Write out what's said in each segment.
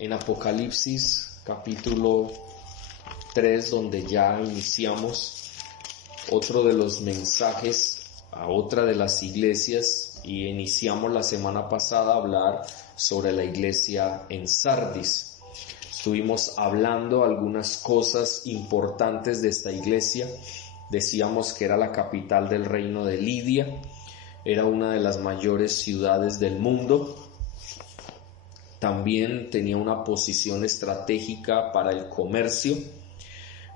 en Apocalipsis capítulo 3, donde ya iniciamos otro de los mensajes a otra de las iglesias, y iniciamos la semana pasada a hablar sobre la iglesia en Sardis. Estuvimos hablando algunas cosas importantes de esta iglesia. Decíamos que era la capital del reino de Lidia, era una de las mayores ciudades del mundo. También tenía una posición estratégica para el comercio.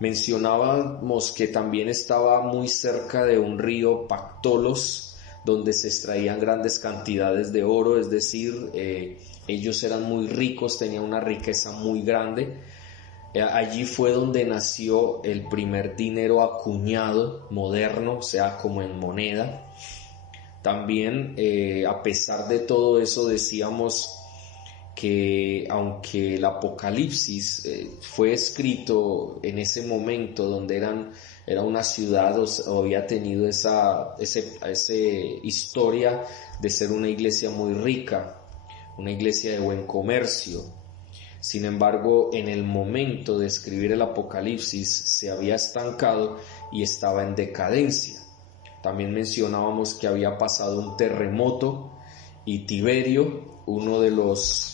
Mencionábamos que también estaba muy cerca de un río Pactolos, donde se extraían grandes cantidades de oro, es decir, ellos eran muy ricos, tenían una riqueza muy grande. Allí fue donde nació el primer dinero acuñado moderno, o sea, como en moneda. También, a pesar de todo eso, decíamos que aunque el Apocalipsis fue escrito en ese momento donde era una ciudad, o había tenido esa historia de ser una iglesia muy rica, una iglesia de buen comercio. Sin embargo, en el momento de escribir el Apocalipsis se había estancado y estaba en decadencia. También mencionábamos que había pasado un terremoto y Tiberio, uno de los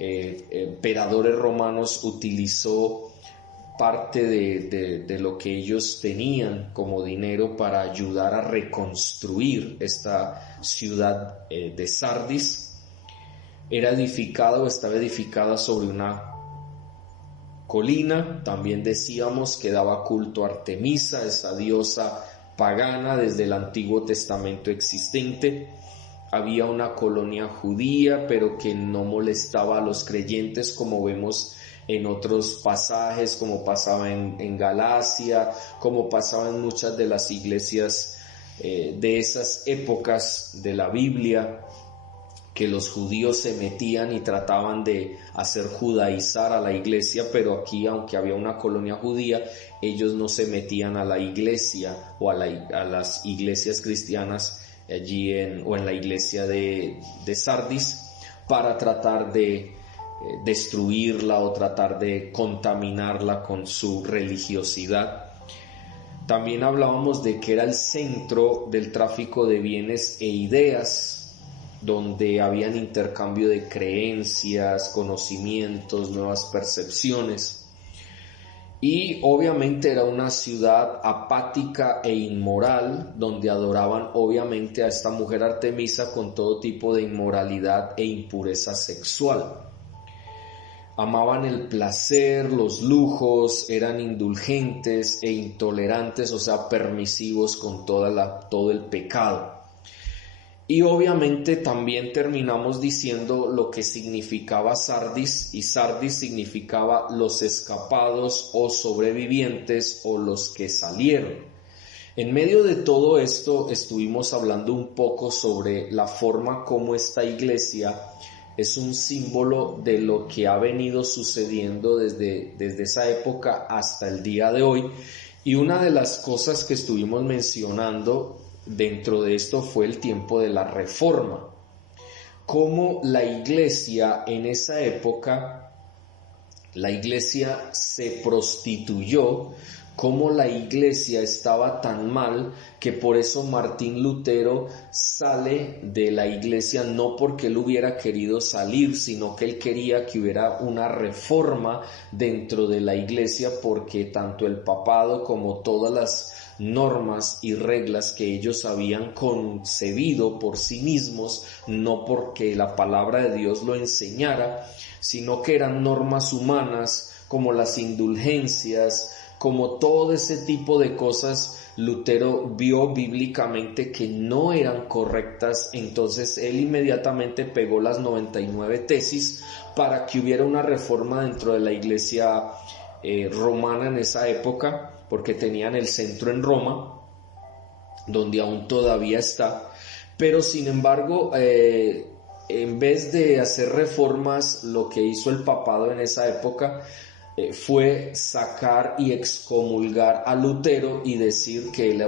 emperadores romanos, utilizó parte de lo que ellos tenían como dinero para ayudar a reconstruir esta ciudad de Sardis. Estaba edificada sobre una colina. También decíamos que daba culto a Artemisa, esa diosa pagana desde el Antiguo Testamento existente. Había una colonia judía, pero que no molestaba a los creyentes, como vemos en otros pasajes, como pasaba en Galacia, como pasaba en muchas de las iglesias de esas épocas de la Biblia, que los judíos se metían y trataban de hacer judaizar a la iglesia, pero aquí, aunque había una colonia judía, ellos no se metían a la iglesia o a las iglesias cristianas allí en la iglesia de Sardis, para tratar de destruirla o tratar de contaminarla con su religiosidad. También hablábamos de que era el centro del tráfico de bienes e ideas, donde habían intercambio de creencias, conocimientos, nuevas percepciones. Y obviamente era una ciudad apática e inmoral, donde adoraban obviamente a esta mujer Artemisa con todo tipo de inmoralidad e impureza sexual. Amaban el placer, los lujos, eran indulgentes e intolerantes, o sea, permisivos con todo el pecado. Y obviamente también terminamos diciendo lo que significaba Sardis, y Sardis significaba los escapados o sobrevivientes o los que salieron. En medio de todo esto estuvimos hablando un poco sobre la forma como esta iglesia es un símbolo de lo que ha venido sucediendo desde esa época hasta el día de hoy. Y una de las cosas que estuvimos mencionando dentro de esto fue el tiempo de la Reforma. Cómo la iglesia en esa época, la iglesia se prostituyó, cómo la iglesia estaba tan mal que por eso Martín Lutero sale de la iglesia, no porque él hubiera querido salir, sino que él quería que hubiera una reforma dentro de la iglesia, porque tanto el papado como todas las normas y reglas que ellos habían concebido por sí mismos, no porque la palabra de Dios lo enseñara, sino que eran normas humanas como las indulgencias, como todo ese tipo de cosas. Lutero vio bíblicamente que no eran correctas, entonces él inmediatamente pegó las 99 tesis para que hubiera una reforma dentro de la iglesia romana en esa época, porque tenían el centro en Roma, donde aún todavía está. Pero sin embargo, en vez de hacer reformas, lo que hizo el papado en esa época fue sacar y excomulgar a Lutero y decir que él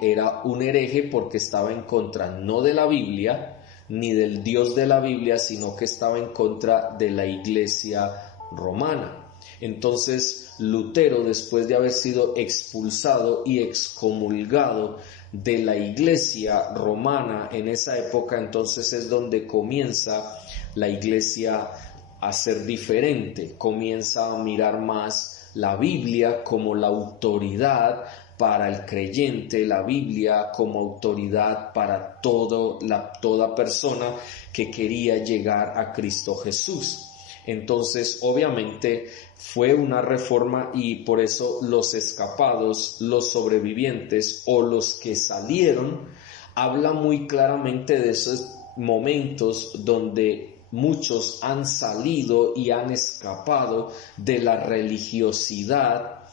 era un hereje, porque estaba en contra no de la Biblia, ni del Dios de la Biblia, sino que estaba en contra de la Iglesia romana. Entonces Lutero, después de haber sido expulsado y excomulgado de la Iglesia romana en esa época, entonces es donde comienza la Iglesia a ser diferente, comienza a mirar más la Biblia como la autoridad para el creyente, la Biblia como autoridad para toda persona que quería llegar a Cristo Jesús. Entonces, obviamente, fue una reforma y por eso los escapados, los sobrevivientes o los que salieron, habla muy claramente de esos momentos donde muchos han salido y han escapado de la religiosidad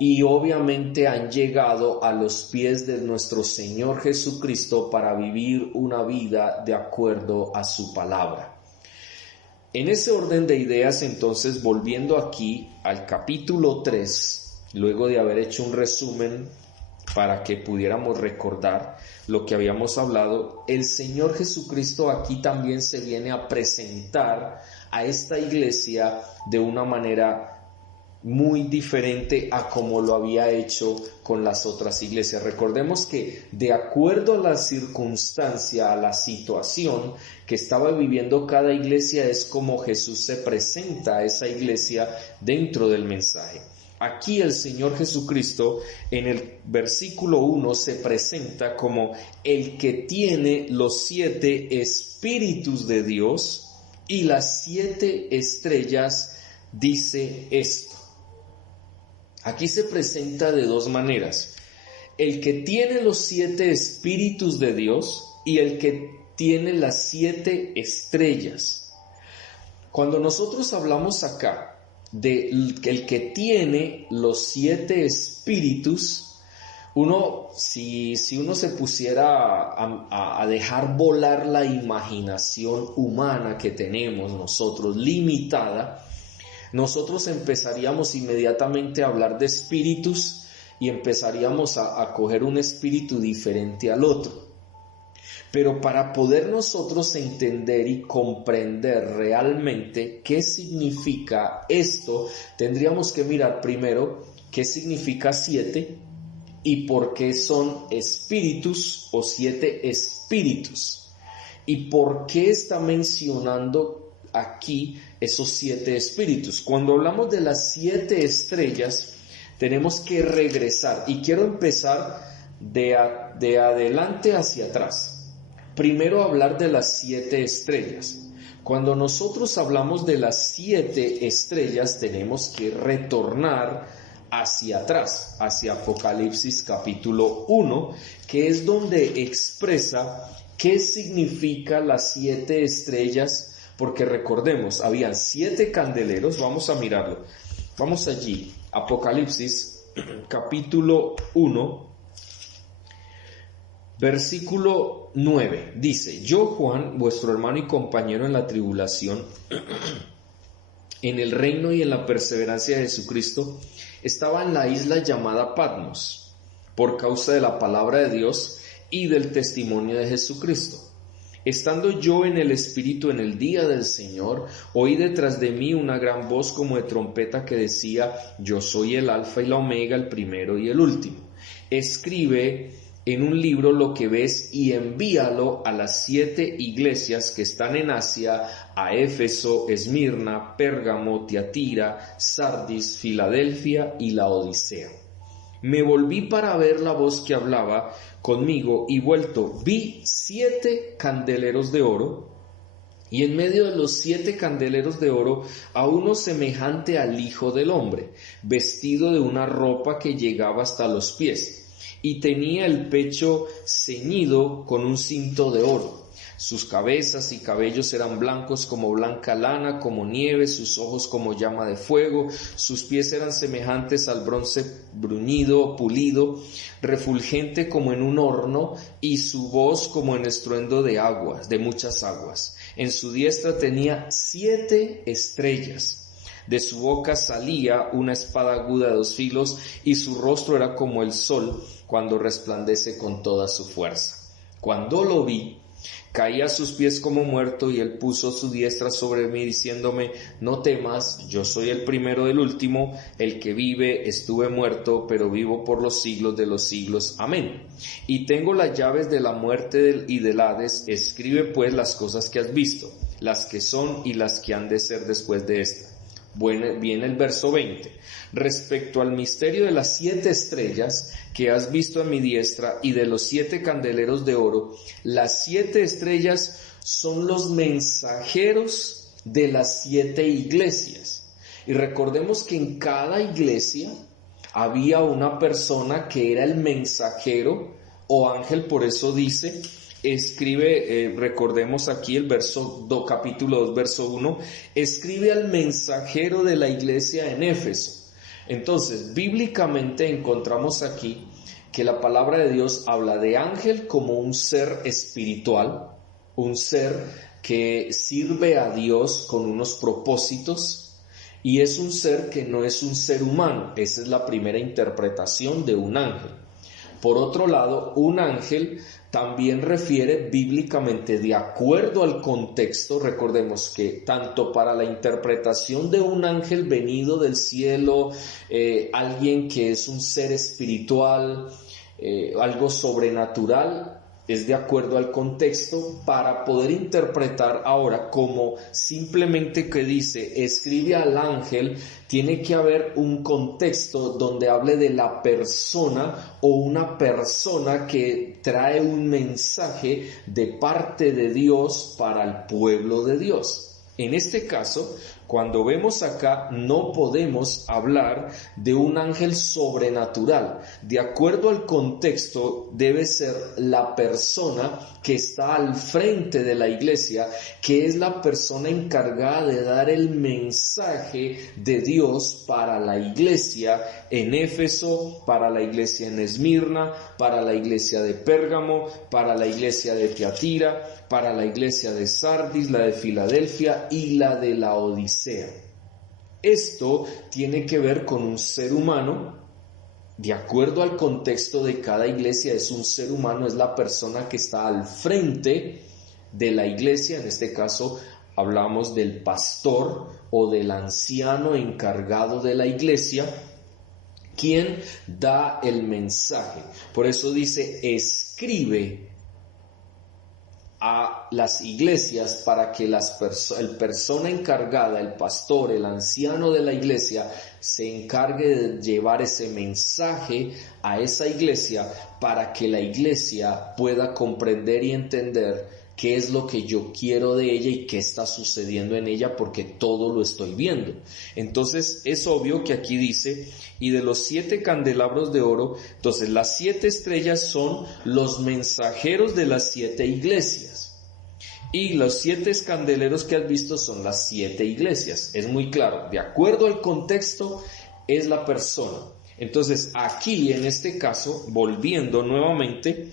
y obviamente han llegado a los pies de nuestro Señor Jesucristo para vivir una vida de acuerdo a su palabra. En ese orden de ideas, entonces, volviendo aquí al capítulo 3, luego de haber hecho un resumen para que pudiéramos recordar lo que habíamos hablado, el Señor Jesucristo aquí también se viene a presentar a esta iglesia de una manera muy diferente a como lo había hecho con las otras iglesias. Recordemos que de acuerdo a la circunstancia, a la situación que estaba viviendo cada iglesia, es como Jesús se presenta a esa iglesia dentro del mensaje. Aquí el Señor Jesucristo en el versículo 1 se presenta como el que tiene los 7 espíritus de Dios y las 7 estrellas, dice esto. Aquí se presenta de dos maneras: el que tiene los 7 espíritus de Dios y el que tiene las 7 estrellas. Cuando nosotros hablamos acá de el que tiene los 7 espíritus, si uno se pusiera a dejar volar la imaginación humana que tenemos nosotros, limitada, nosotros empezaríamos inmediatamente a hablar de espíritus y empezaríamos a coger un espíritu diferente al otro. Pero para poder nosotros entender y comprender realmente qué significa esto, tendríamos que mirar primero qué significa 7 y por qué son espíritus o 7 espíritus. Y por qué está mencionando aquí esos 7 espíritus. Cuando hablamos de las 7 estrellas, tenemos que regresar y quiero empezar de adelante hacia atrás. Primero hablar de las 7 estrellas. Cuando nosotros hablamos de las 7 estrellas, tenemos que retornar hacia atrás, hacia Apocalipsis capítulo 1, que es donde expresa qué significa las 7 estrellas. Porque recordemos, habían 7 candeleros, vamos a mirarlo, vamos allí, Apocalipsis capítulo 1, versículo 9, dice: yo, Juan, vuestro hermano y compañero en la tribulación, en el reino y en la perseverancia de Jesucristo, estaba en la isla llamada Patmos, por causa de la palabra de Dios y del testimonio de Jesucristo. Estando yo en el Espíritu en el día del Señor, oí detrás de mí una gran voz como de trompeta que decía: yo soy el Alfa y la Omega, el primero y el último. Escribe en un libro lo que ves y envíalo a las 7 iglesias que están en Asia, a Éfeso, Esmirna, Pérgamo, Tiatira, Sardis, Filadelfia y Laodicea. Me volví para ver la voz que hablaba conmigo y vuelto vi 7 candeleros de oro y en medio de los 7 candeleros de oro a uno semejante al Hijo del Hombre, vestido de una ropa que llegaba hasta los pies y tenía el pecho ceñido con un cinto de oro. Sus cabezas y cabellos eran blancos como blanca lana, como nieve, sus ojos como llama de fuego, sus pies eran semejantes al bronce bruñido, pulido, refulgente como en un horno, y su voz como en estruendo de aguas, de muchas aguas. En su diestra tenía 7 estrellas. De su boca salía una espada aguda de 2 filos, y su rostro era como el sol cuando resplandece con toda su fuerza. Cuando lo vi, Caí a sus pies como muerto, y él puso su diestra sobre mí, diciéndome: no temas, yo soy el primero del último, el que vive. Estuve muerto, pero vivo por los siglos de los siglos. Amén. Y tengo las llaves de la muerte y del Hades. Escribe pues las cosas que has visto, las que son y las que han de ser después de esta. Bueno, viene el verso 20. Respecto al misterio de las 7 estrellas que has visto a mi diestra y de los 7 candeleros de oro, las 7 estrellas son los mensajeros de las 7 iglesias. Y recordemos que en cada iglesia había una persona que era el mensajero o ángel, por eso dice... Escribe, recordemos aquí el capítulo 2, verso 1, escribe al mensajero de la iglesia en Éfeso. Entonces, bíblicamente encontramos aquí que la palabra de Dios habla de ángel como un ser espiritual, un ser que sirve a Dios con unos propósitos, y es un ser que no es un ser humano. Esa es la primera interpretación de un ángel. Por otro lado, un ángel también refiere bíblicamente, de acuerdo al contexto, recordemos que tanto para la interpretación de un ángel venido del cielo, alguien que es un ser espiritual, algo sobrenatural, es de acuerdo al contexto, para poder interpretar ahora como simplemente que dice, escribe al ángel, tiene que haber un contexto donde hable de la persona o una persona que trae un mensaje de parte de Dios para el pueblo de Dios. En este caso, cuando vemos acá, no podemos hablar de un ángel sobrenatural. De acuerdo al contexto, debe ser la persona que está al frente de la iglesia, que es la persona encargada de dar el mensaje de Dios para la iglesia en Éfeso, para la iglesia en Esmirna, para la iglesia de Pérgamo, para la iglesia de Tiatira, para la iglesia de Sardis, la de Filadelfia y la de Laodicea. Esto tiene que ver con un ser humano. De acuerdo al contexto de cada iglesia, es un ser humano, es la persona que está al frente de la iglesia. En este caso hablamos del pastor o del anciano encargado de la iglesia, quien da el mensaje. Por eso dice, escribe a las iglesias para que la persona encargada, el pastor, el anciano de la iglesia, se encargue de llevar ese mensaje a esa iglesia para que la iglesia pueda comprender y entender qué es lo que yo quiero de ella y qué está sucediendo en ella, porque todo lo estoy viendo. Entonces es obvio que aquí dice, y de los 7 candelabros de oro, entonces las 7 estrellas son los mensajeros de las 7 iglesias. Y los 7 candeleros que has visto son las 7 iglesias. Es muy claro, de acuerdo al contexto, es la persona. Entonces aquí, en este caso, volviendo nuevamente,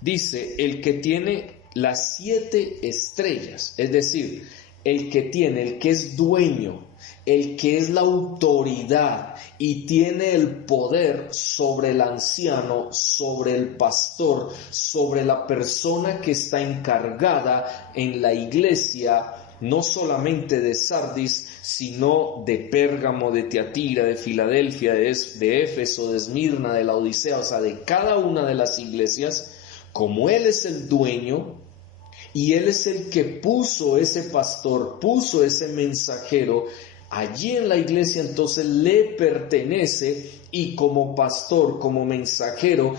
dice, el que tiene las 7 estrellas, es decir, el que es dueño, el que es la autoridad y tiene el poder sobre el anciano, sobre el pastor, sobre la persona que está encargada en la iglesia, no solamente de Sardis, sino de Pérgamo, de Tiatira, de Filadelfia, de Éfeso, de Esmirna, de Laodicea, o sea, de cada una de las iglesias. Como él es el dueño y él es el que puso ese pastor, puso ese mensajero allí en la iglesia, entonces le pertenece, y como pastor, como mensajero,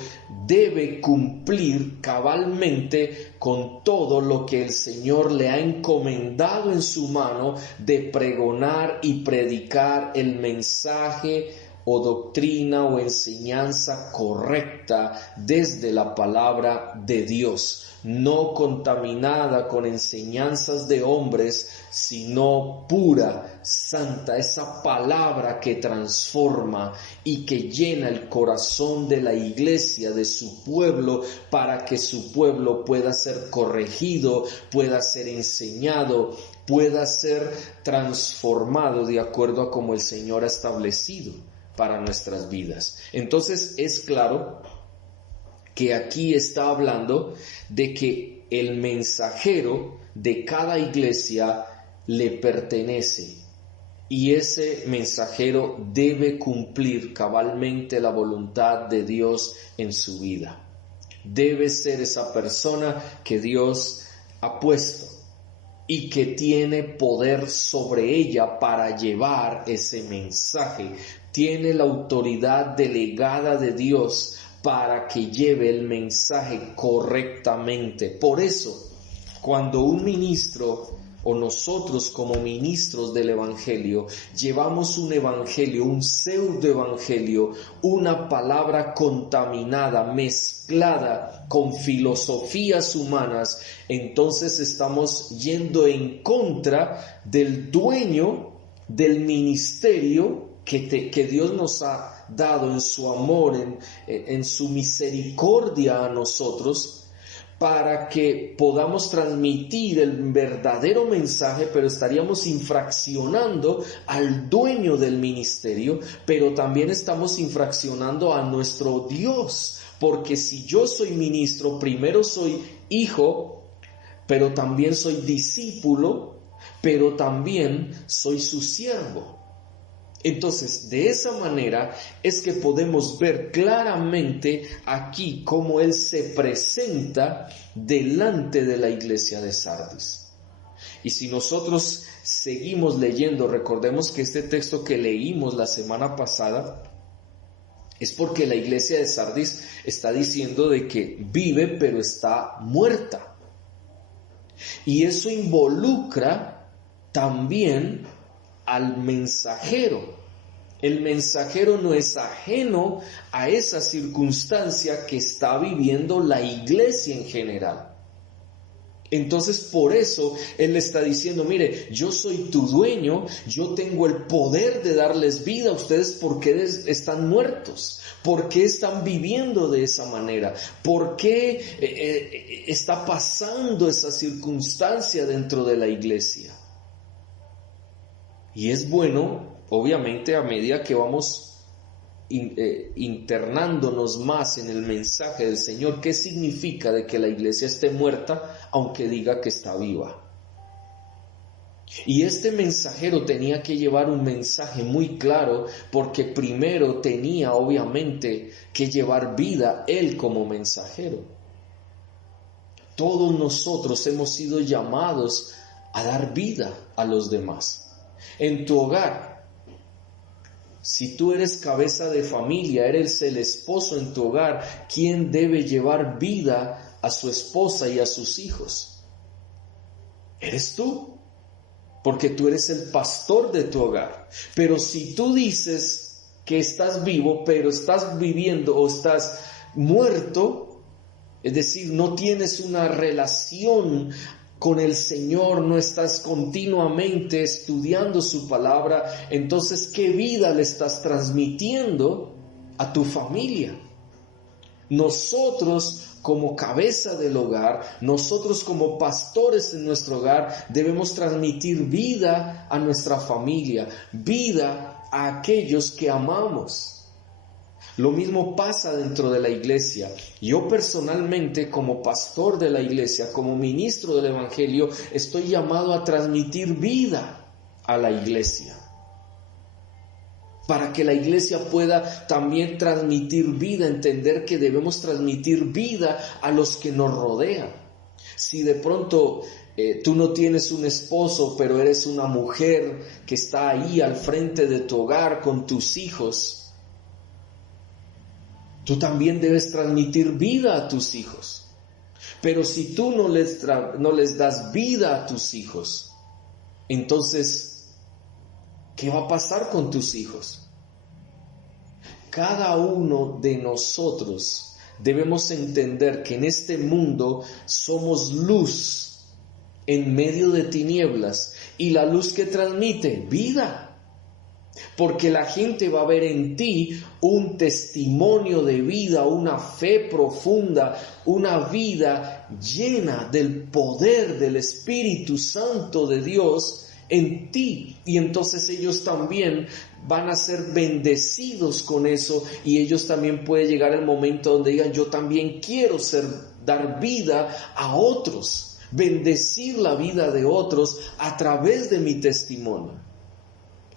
debe cumplir cabalmente con todo lo que el Señor le ha encomendado en su mano de pregonar y predicar el mensaje o doctrina o enseñanza correcta desde la palabra de Dios, no contaminada con enseñanzas de hombres, sino pura, santa, esa palabra que transforma y que llena el corazón de la iglesia, de su pueblo, para que su pueblo pueda ser corregido, pueda ser enseñado, pueda ser transformado de acuerdo a como el Señor ha establecido para nuestras vidas. Entonces es claro que aquí está hablando de que que el mensajero de cada iglesia le pertenece y ese mensajero debe cumplir cabalmente la voluntad de Dios en su vida. Debe ser esa persona que Dios ha puesto y que tiene poder sobre ella para llevar ese mensaje. Tiene la autoridad delegada de Dios para que lleve el mensaje correctamente. Por eso, cuando un ministro o nosotros como ministros del Evangelio llevamos un evangelio, un pseudoevangelio, una palabra contaminada, mezclada con filosofías humanas, entonces estamos yendo en contra del dueño del ministerio que Dios nos ha dado en su amor, en su misericordia a nosotros, para que podamos transmitir el verdadero mensaje, pero estaríamos infraccionando al dueño del ministerio, pero también estamos infraccionando a nuestro Dios, porque si yo soy ministro, primero soy hijo, pero también soy discípulo, pero también soy su siervo. Entonces, de esa manera es que podemos ver claramente aquí cómo Él se presenta delante de la iglesia de Sardis. Y si nosotros seguimos leyendo, recordemos que este texto que leímos la semana pasada es porque la iglesia de Sardis está diciendo de que vive pero está muerta. Y eso involucra también al mensajero. El mensajero no es ajeno a esa circunstancia que está viviendo la iglesia en general. Entonces, por eso Él le está diciendo, mire, yo soy tu dueño, yo tengo el poder de darles vida a ustedes. ¿Por qué están muertos? ¿Por qué están viviendo de esa manera? ¿Por qué está pasando esa circunstancia dentro de la iglesia? Y es bueno, obviamente, a medida que vamos internándonos más en el mensaje del Señor, ¿qué significa de que la iglesia esté muerta aunque diga que está viva? Y este mensajero tenía que llevar un mensaje muy claro, porque primero tenía obviamente que llevar vida él como mensajero. Todos nosotros hemos sido llamados a dar vida a los demás. En tu hogar, si tú eres cabeza de familia, eres el esposo en tu hogar, ¿quién debe llevar vida a su esposa y a sus hijos? Eres tú, porque tú eres el pastor de tu hogar. Pero si tú dices que estás vivo, pero estás viviendo o estás muerto, es decir, no tienes una relación con el Señor, no estás continuamente estudiando su palabra, entonces ¿qué vida le estás transmitiendo a tu familia? Nosotros como cabeza del hogar, nosotros como pastores en nuestro hogar, debemos transmitir vida a nuestra familia, vida a aquellos que amamos. Lo mismo pasa dentro de la iglesia. Yo personalmente, como pastor de la iglesia, como ministro del Evangelio, estoy llamado a transmitir vida a la iglesia, para que la iglesia pueda también transmitir vida, entender que debemos transmitir vida a los que nos rodean. Si de pronto tú no tienes un esposo, pero eres una mujer que está ahí al frente de tu hogar con tus hijos, tú también debes transmitir vida a tus hijos. Pero si tú no les das vida a tus hijos, entonces, ¿qué va a pasar con tus hijos? Cada uno de nosotros debemos entender que en este mundo somos luz en medio de tinieblas, y la luz que transmite vida. Porque la gente va a ver en ti un testimonio de vida, una fe profunda, una vida llena del poder del Espíritu Santo de Dios en ti. Y entonces ellos también van a ser bendecidos con eso, y ellos también puede llegar el momento donde digan, yo también quiero ser dar vida a otros, bendecir la vida de otros a través de mi testimonio.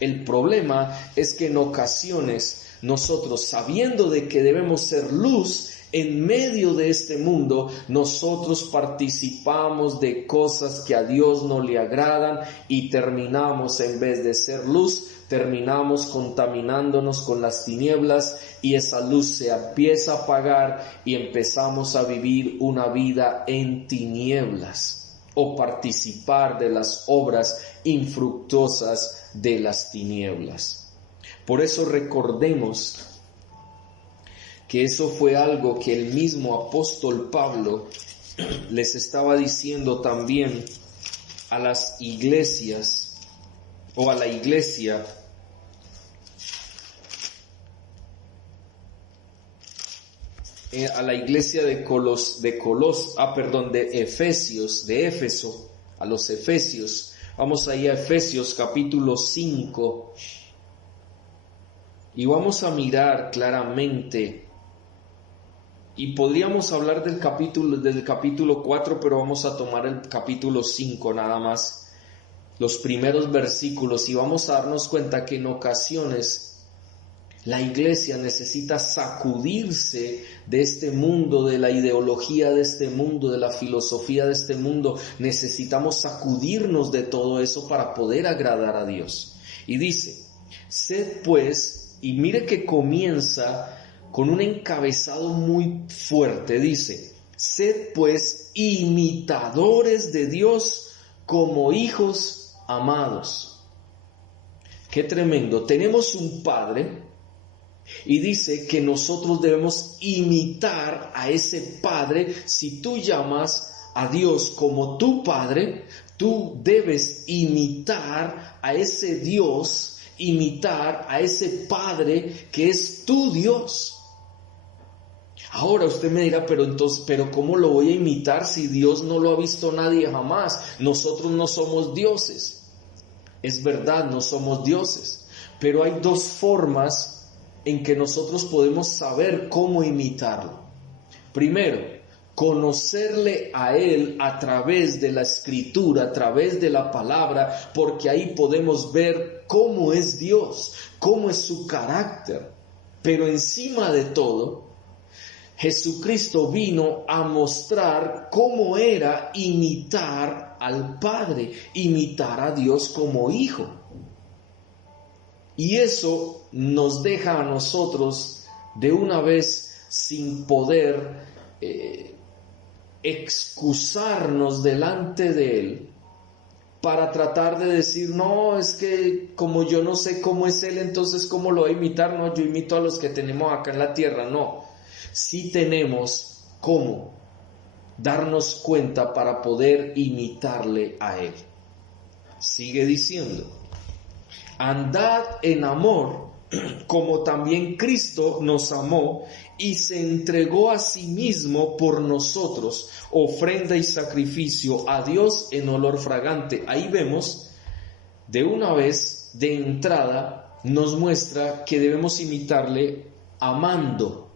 El problema es que en ocasiones nosotros, sabiendo de que debemos ser luz en medio de este mundo, nosotros participamos de cosas que a Dios no le agradan y terminamos, en vez de ser luz, terminamos contaminándonos con las tinieblas, y esa luz se empieza a apagar y empezamos a vivir una vida en tinieblas o participar de las obras infructuosas de las tinieblas. Por eso recordemos que eso fue algo que el mismo apóstol Pablo les estaba diciendo también a las iglesias, o a la iglesia de Éfeso, a los Efesios. Vamos ahí a Efesios capítulo 5 y vamos a mirar claramente. Y podríamos hablar del capítulo 4, pero vamos a tomar el capítulo 5 nada más, los primeros versículos, y vamos a darnos cuenta que en ocasiones la iglesia necesita sacudirse de este mundo, de la ideología de este mundo, de la filosofía de este mundo. Necesitamos sacudirnos de todo eso para poder agradar a Dios. Y dice, sed pues, y mire que comienza con un encabezado muy fuerte, dice, sed pues imitadores de Dios como hijos amados. Qué tremendo. Tenemos un Padre y dice que nosotros debemos imitar a ese Padre. Si tú llamas a Dios como tu Padre, tú debes imitar a ese Dios, imitar a ese Padre que es tu Dios. Ahora usted me dirá, pero ¿cómo lo voy a imitar si Dios no lo ha visto nadie jamás? Nosotros no somos dioses. Es verdad, no somos dioses, pero hay dos formas en que nosotros podemos saber cómo imitarlo. Primero, conocerle a Él a través de la Escritura, a través de la palabra, porque ahí podemos ver cómo es Dios, cómo es su carácter. Pero encima de todo, Jesucristo vino a mostrar cómo era imitar al Padre, imitar a Dios como hijo. Y eso nos deja a nosotros de una vez sin poder excusarnos delante de Él para tratar de decir, no, es que como yo no sé cómo es Él, entonces ¿cómo lo voy a imitar? No, yo imito a los que tenemos acá en la tierra. No, sí tenemos cómo darnos cuenta para poder imitarle a Él. Sigue diciendo, andad en amor, como también Cristo nos amó y se entregó a sí mismo por nosotros, ofrenda y sacrificio a Dios en olor fragante. Ahí vemos, de una vez, de entrada, nos muestra que debemos imitarle amando.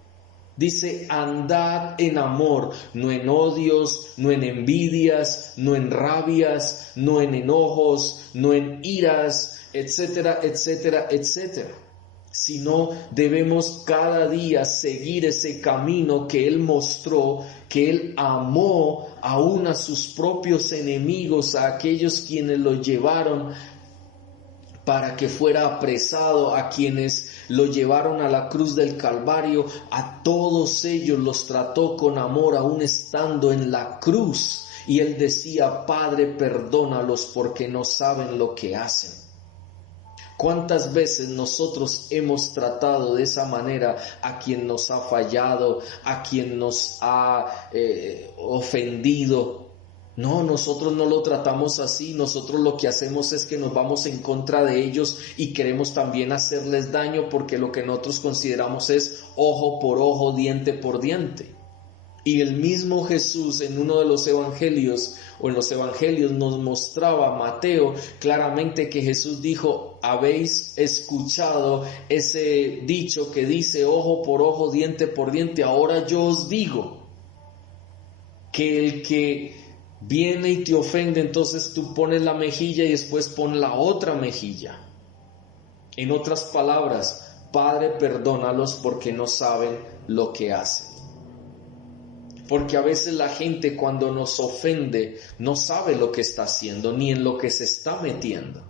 Dice, andad en amor, no en odios, no en envidias, no en rabias, no en enojos, no en iras, etcétera, etcétera, etcétera. Sino debemos cada día seguir ese camino que Él mostró, que Él amó aún a sus propios enemigos, a aquellos quienes lo llevaron para que fuera apresado, a quienes lo llevaron a la cruz del Calvario. A todos ellos los trató con amor aún estando en la cruz. Y Él decía, Padre, perdónalos porque no saben lo que hacen. ¿Cuántas veces nosotros hemos tratado de esa manera a quien nos ha fallado, a quien nos ha ofendido? No, nosotros no lo tratamos así. Nosotros lo que hacemos es que nos vamos en contra de ellos y queremos también hacerles daño, porque lo que nosotros consideramos es ojo por ojo, diente por diente. Y el mismo Jesús en uno de los evangelios, o en los evangelios, nos mostraba, Mateo, claramente que Jesús dijo, habéis escuchado ese dicho que dice ojo por ojo, diente por diente, ahora yo os digo. que el que viene y te ofende, entonces tú pones la mejilla y después pones la otra mejilla. En otras palabras, Padre, perdónalos porque no saben lo que hacen. Porque a veces la gente cuando nos ofende no sabe lo que está haciendo ni en lo que se está metiendo.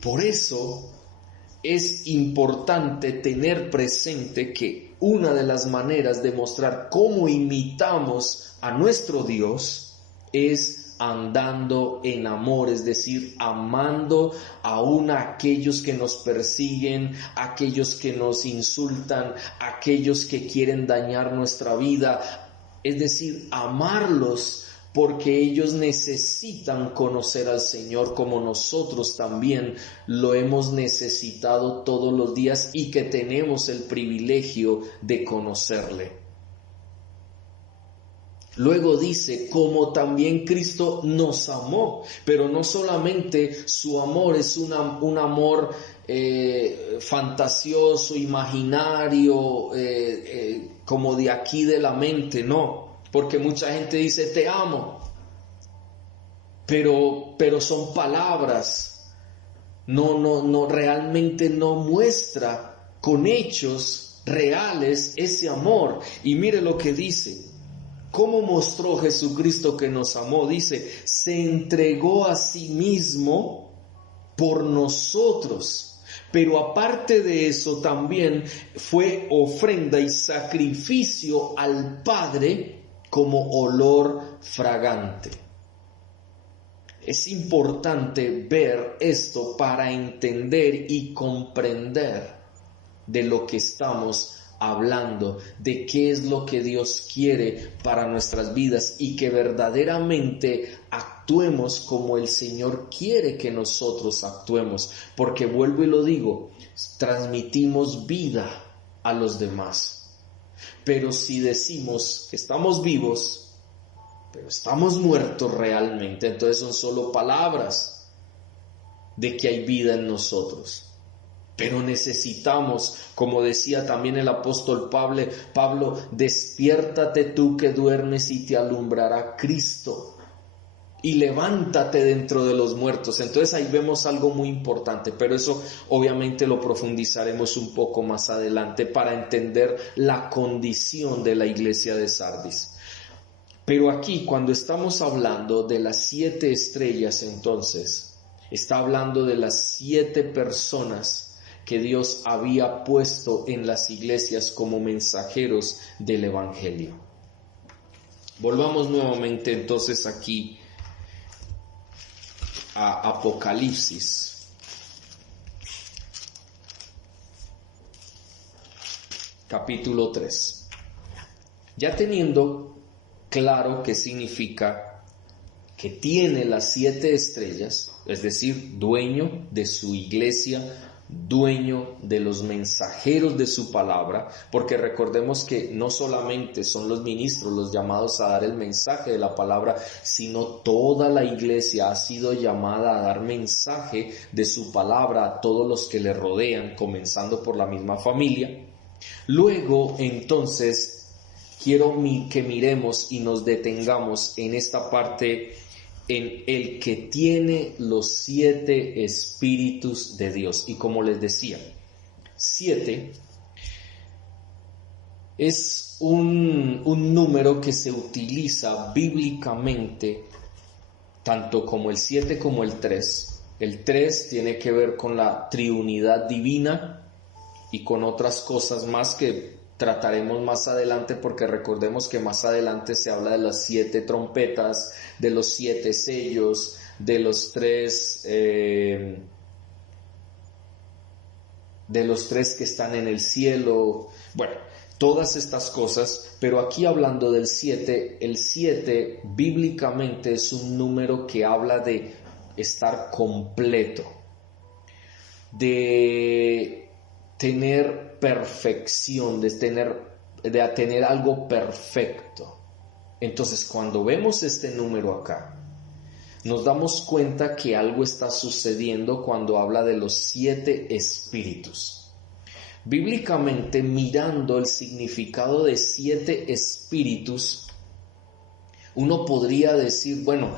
Por eso es importante tener presente que una de las maneras de mostrar cómo imitamos a nuestro Dios es andando en amor, es decir, amando aún a aquellos que nos persiguen, a aquellos que nos insultan, a aquellos que quieren dañar nuestra vida, es decir, amarlos porque ellos necesitan conocer al Señor como nosotros también lo hemos necesitado todos los días y que tenemos el privilegio de conocerle. Luego dice, como también Cristo nos amó, pero no solamente su amor es un amor fantasioso, imaginario, como de aquí de la mente, no, porque mucha gente dice te amo, pero son palabras, no realmente no muestra con hechos reales ese amor. Y mire lo que dice. ¿Cómo mostró Jesucristo que nos amó? Dice, se entregó a sí mismo por nosotros. Pero aparte de eso también fue ofrenda y sacrificio al Padre como olor fragante. Es importante ver esto para entender y comprender de lo que estamos hablando, de qué es lo que Dios quiere para nuestras vidas y que verdaderamente actuemos como el Señor quiere que nosotros actuemos, porque vuelvo y lo digo, transmitimos vida a los demás. Pero si decimos que estamos vivos, pero estamos muertos realmente, entonces son solo palabras de que hay vida en nosotros. Pero necesitamos, como decía también el apóstol Pablo, despiértate tú que duermes y te alumbrará Cristo. Y levántate dentro de los muertos. Entonces ahí vemos algo muy importante, pero eso obviamente lo profundizaremos un poco más adelante para entender la condición de la iglesia de Sardis. Pero aquí cuando estamos hablando de las 7 estrellas, entonces está hablando de las 7 personas que Dios había puesto en las iglesias como mensajeros del Evangelio. Volvamos nuevamente entonces aquí a Apocalipsis. Capítulo 3. Ya teniendo claro qué significa que tiene las 7 estrellas, es decir, dueño de su iglesia, dueño de los mensajeros de su palabra, porque recordemos que no solamente son los ministros los llamados a dar el mensaje de la palabra, sino toda la iglesia ha sido llamada a dar mensaje de su palabra a todos los que le rodean, comenzando por la misma familia. Luego, entonces, quiero que miremos y nos detengamos en esta parte en el que tiene los 7 espíritus de Dios. Y como les decía, 7 es un número que se utiliza bíblicamente tanto como el 7 como el 3. El 3 tiene que ver con la triunidad divina y con otras cosas más que trataremos más adelante, porque recordemos que más adelante se habla de las 7 trompetas, de los 7 sellos, de los 3 que están en el cielo, bueno, todas estas cosas. Pero aquí hablando del 7, el 7 bíblicamente es un número que habla de estar completo, de tener perfección, de tener algo perfecto. Entonces, cuando vemos este número acá, nos damos cuenta que algo está sucediendo cuando habla de los 7 espíritus. Bíblicamente, mirando el significado de 7 espíritus, uno podría decir, bueno,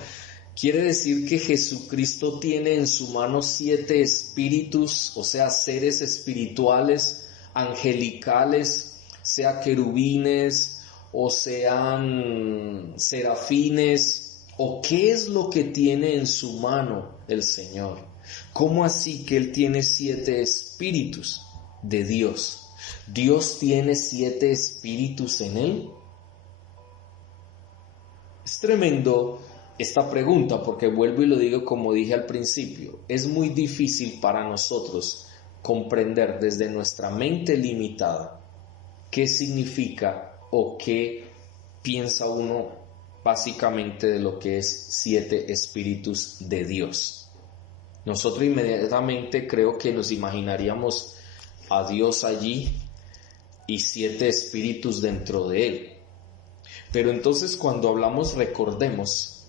quiere decir que Jesucristo tiene en su mano 7 espíritus, o sea, seres espirituales, angelicales, sea querubines o sean serafines, o qué es lo que tiene en su mano el Señor. ¿Cómo así que Él tiene 7 espíritus de Dios? ¿Dios tiene 7 espíritus en Él? Es tremendo esta pregunta porque vuelvo y lo digo como dije al principio. Es muy difícil para nosotros comprender desde nuestra mente limitada qué significa o qué piensa uno básicamente de lo que es 7 espíritus de Dios. Nosotros inmediatamente creo que nos imaginaríamos a Dios allí y 7 espíritus dentro de Él. Pero entonces cuando hablamos, recordemos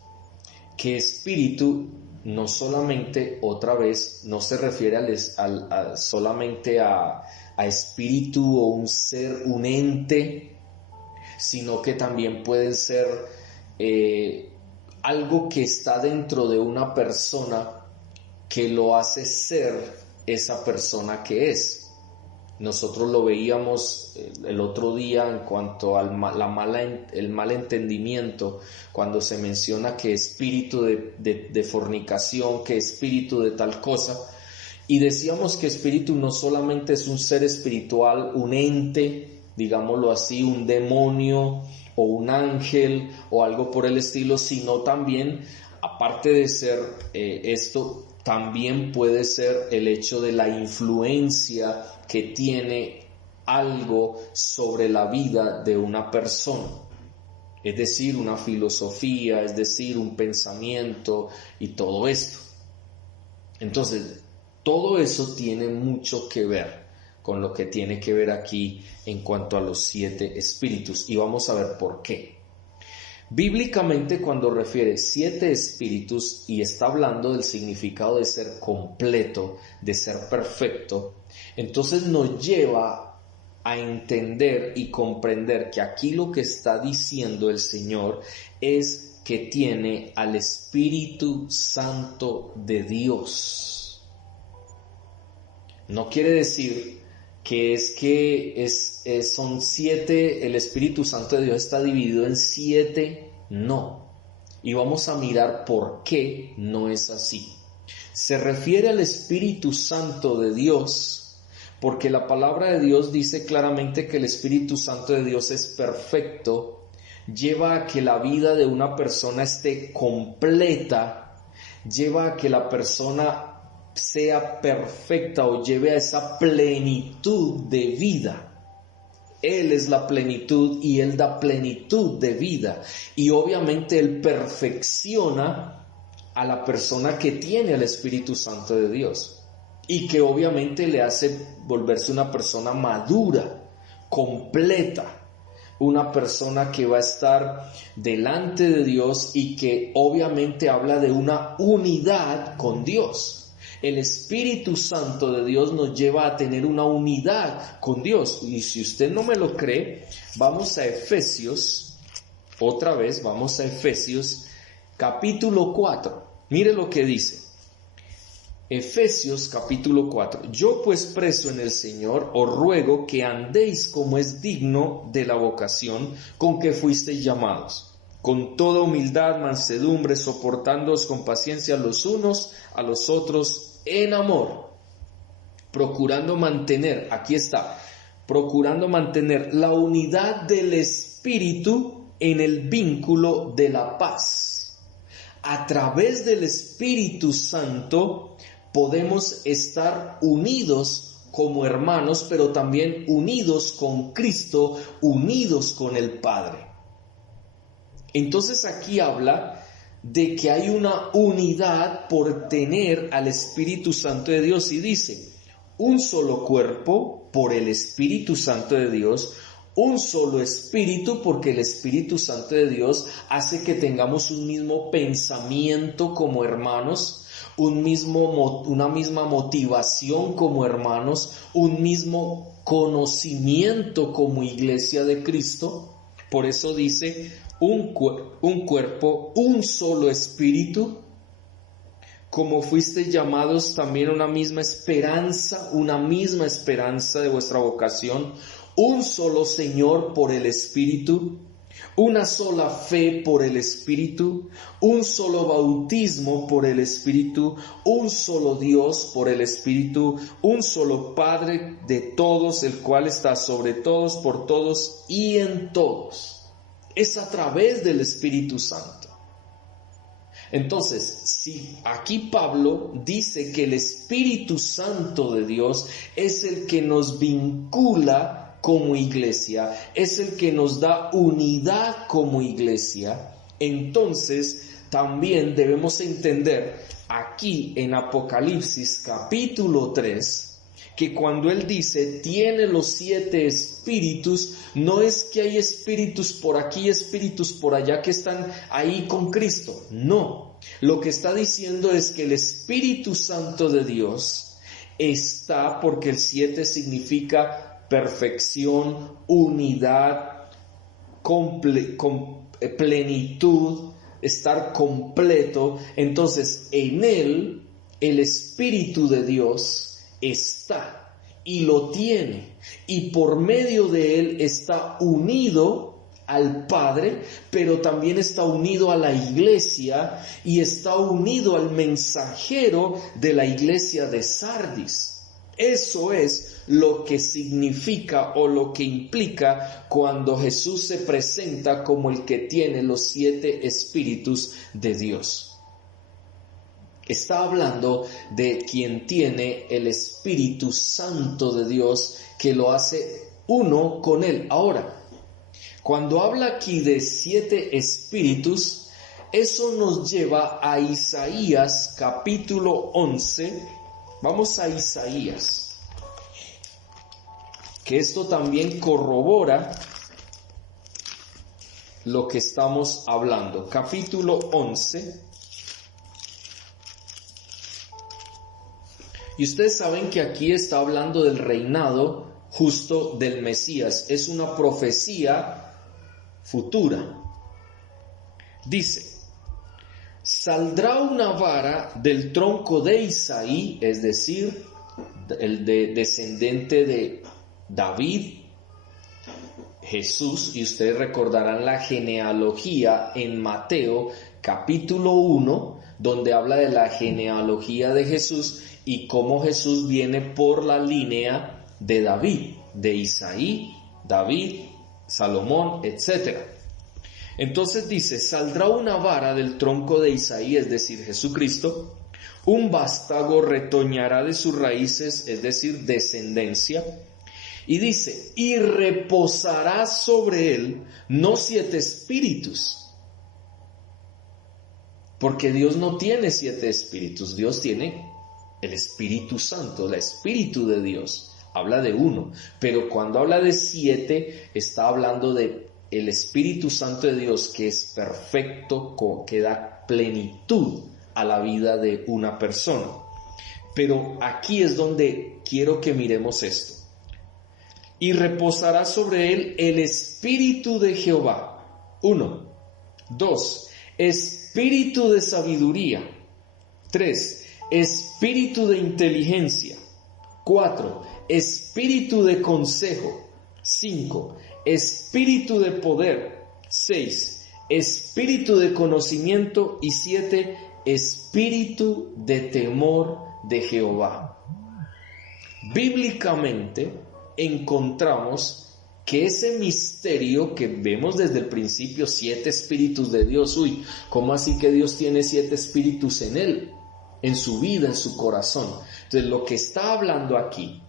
que espíritu no solamente, otra vez, no se refiere solamente a espíritu o un ser, un ente, sino que también pueden ser algo que está dentro de una persona que lo hace ser esa persona que es. Nosotros lo veíamos el otro día en cuanto al el mal entendimiento, cuando se menciona que espíritu de fornicación, que espíritu de tal cosa, y decíamos que espíritu no solamente es un ser espiritual, un ente, digámoslo así, un demonio o un ángel o algo por el estilo, sino también, aparte de ser esto, también puede ser el hecho de la influencia que tiene algo sobre la vida de una persona, es decir, una filosofía, es decir, un pensamiento y todo esto. Entonces, todo eso tiene mucho que ver con lo que tiene que ver aquí en cuanto a los 7 espíritus, y vamos a ver por qué. Bíblicamente, cuando refiere 7 espíritus y está hablando del significado de ser completo, de ser perfecto, entonces nos lleva a entender y comprender que aquí lo que está diciendo el Señor es que tiene al Espíritu Santo de Dios. No quiere decir que son 7, el Espíritu Santo de Dios está dividido en 7, no. Y vamos a mirar por qué no es así. Se refiere al Espíritu Santo de Dios porque la palabra de Dios dice claramente que el Espíritu Santo de Dios es perfecto, lleva a que la vida de una persona esté completa, lleva a que la persona sea perfecta o lleve a esa plenitud de vida. Él es la plenitud y Él da plenitud de vida, y obviamente Él perfecciona a la persona que tiene el Espíritu Santo de Dios y que obviamente le hace volverse una persona madura, completa, una persona que va a estar delante de Dios y que obviamente habla de una unidad con Dios. El Espíritu Santo de Dios nos lleva a tener una unidad con Dios. Y si usted no me lo cree, vamos a Efesios, otra vez vamos a Efesios capítulo 4. Mire lo que dice. Efesios capítulo 4. Yo pues preso en el Señor os ruego que andéis como es digno de la vocación con que fuisteis llamados, con toda humildad, mansedumbre, soportándoos con paciencia los unos a los otros en amor, procurando mantener, aquí está, procurando mantener la unidad del Espíritu en el vínculo de la paz. A través del Espíritu Santo podemos estar unidos como hermanos, pero también unidos con Cristo, unidos con el Padre. Entonces aquí habla de que hay una unidad por tener al Espíritu Santo de Dios, y dice, un solo cuerpo por el Espíritu Santo de Dios, un solo espíritu porque el Espíritu Santo de Dios hace que tengamos un mismo pensamiento como hermanos, una misma motivación como hermanos, un mismo conocimiento como iglesia de Cristo. Por eso dice un cuerpo, un solo espíritu, como fuisteis llamados también a una misma esperanza de vuestra vocación, un solo Señor por el Espíritu, una sola fe por el Espíritu, un solo bautismo por el Espíritu, un solo Dios por el Espíritu, un solo Padre de todos, el cual está sobre todos, por todos y en todos. Es a través del Espíritu Santo. Entonces, si aquí Pablo dice que el Espíritu Santo de Dios es el que nos vincula como iglesia, es el que nos da unidad como iglesia, entonces también debemos entender aquí en Apocalipsis capítulo 3, que cuando él dice tiene los 7 espíritus, no es que hay espíritus por aquí, espíritus por allá que están ahí con Cristo. No, lo que está diciendo es que el Espíritu Santo de Dios está, porque el 7 significa perfección, unidad, plenitud, estar completo. Entonces en él el Espíritu de Dios está y lo tiene, y por medio de él está unido al Padre, pero también está unido a la iglesia y está unido al mensajero de la iglesia de Sardis. Eso es lo que significa o lo que implica cuando Jesús se presenta como el que tiene los 7 espíritus de Dios. Está hablando de quien tiene el Espíritu Santo de Dios, que lo hace uno con él. Ahora, cuando habla aquí de 7 espíritus, eso nos lleva a Isaías capítulo 11. Vamos a Isaías, que esto también corrobora lo que estamos hablando. Capítulo 11. Y ustedes saben que aquí está hablando del reinado justo del Mesías. Es una profecía futura. Dice: saldrá una vara del tronco de Isaí, es decir, el descendente de David, Jesús, y ustedes recordarán la genealogía en Mateo capítulo 1, donde habla de la genealogía de Jesús y cómo Jesús viene por la línea de David, de Isaí, David, Salomón, etc. Entonces dice: saldrá una vara del tronco de Isaí, es decir, Jesucristo, un vástago retoñará de sus raíces, es decir, descendencia, y dice: y reposará sobre él no 7 espíritus, porque Dios no tiene 7 espíritus, Dios tiene el Espíritu Santo, el Espíritu de Dios. Habla de uno, pero cuando habla de 7, está hablando de el Espíritu Santo de Dios, que es perfecto, que da plenitud a la vida de una persona. Pero aquí es donde quiero que miremos esto. Y reposará sobre él el Espíritu de Jehová. 1. 2. Espíritu de sabiduría. 3. Espíritu de inteligencia. 4. Espíritu de consejo. 5. Espíritu de poder. 6. Espíritu de conocimiento. Y 7. Espíritu de temor de Jehová. Bíblicamente encontramos que ese misterio que vemos desde el principio, 7 espíritus de Dios, ¿cómo así que Dios tiene 7 espíritus en él, en su vida, en su corazón? Entonces lo que está hablando aquí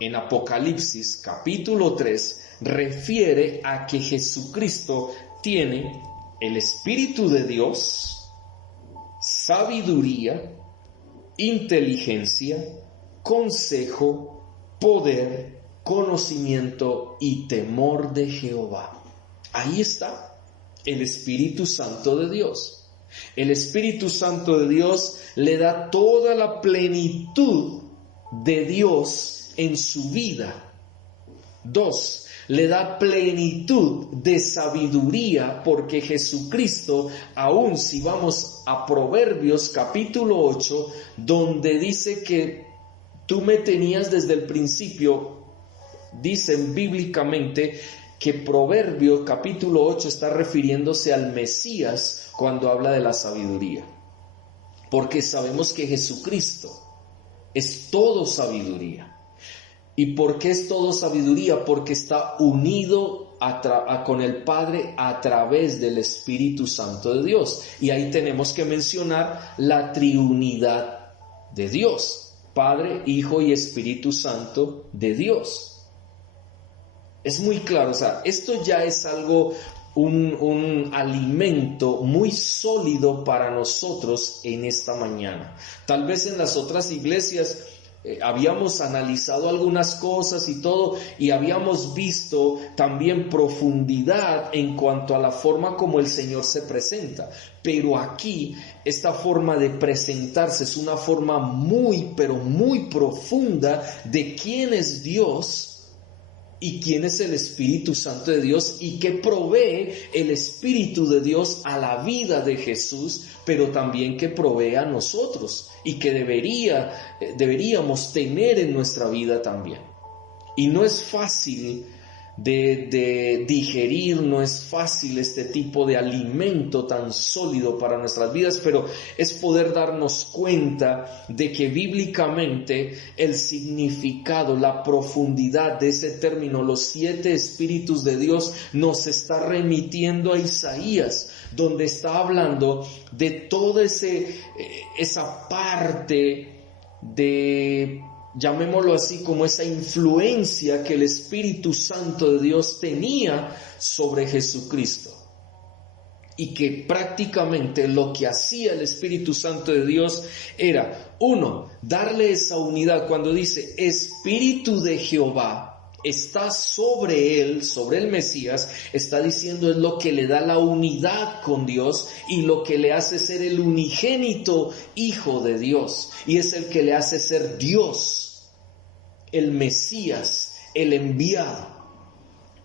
en Apocalipsis capítulo 3 refiere a que Jesucristo tiene el Espíritu de Dios, sabiduría, inteligencia, consejo, poder, conocimiento y temor de Jehová. Ahí está el Espíritu Santo de Dios. El Espíritu Santo de Dios le da toda la plenitud de Dios en su vida. 2, le da plenitud de sabiduría, porque Jesucristo, aun si vamos a Proverbios capítulo 8, donde dice que tú me tenías desde el principio, dicen bíblicamente que Proverbios capítulo 8 está refiriéndose al Mesías cuando habla de la sabiduría, porque sabemos que Jesucristo es todo sabiduría. ¿Y por qué es todo sabiduría? Porque está unido con el Padre a través del Espíritu Santo de Dios. Y ahí tenemos que mencionar la triunidad de Dios: Padre, Hijo y Espíritu Santo de Dios. Es muy claro, o sea, esto ya es algo, un alimento muy sólido para nosotros en esta mañana. Tal vez en las otras iglesias habíamos analizado algunas cosas y todo, y habíamos visto también profundidad en cuanto a la forma como el Señor se presenta. Pero aquí esta forma de presentarse es una forma muy, pero muy profunda de quién es Dios y quién es el Espíritu Santo de Dios, y que provee el Espíritu de Dios a la vida de Jesús, pero también que provee a nosotros y que deberíamos tener en nuestra vida también. Y no es fácil de digerir, no es fácil este tipo de alimento tan sólido para nuestras vidas, pero es poder darnos cuenta de que bíblicamente el significado, la profundidad de ese término, los 7 espíritus de Dios, nos está remitiendo a Isaías, donde está hablando de toda esa parte de, llamémoslo así, como esa influencia que el Espíritu Santo de Dios tenía sobre Jesucristo. Y que prácticamente lo que hacía el Espíritu Santo de Dios era, 1, darle esa unidad. Cuando dice Espíritu de Jehová está sobre él, sobre el Mesías, está diciendo es lo que le da la unidad con Dios y lo que le hace ser el unigénito Hijo de Dios, y es el que le hace ser Dios, el Mesías, el enviado.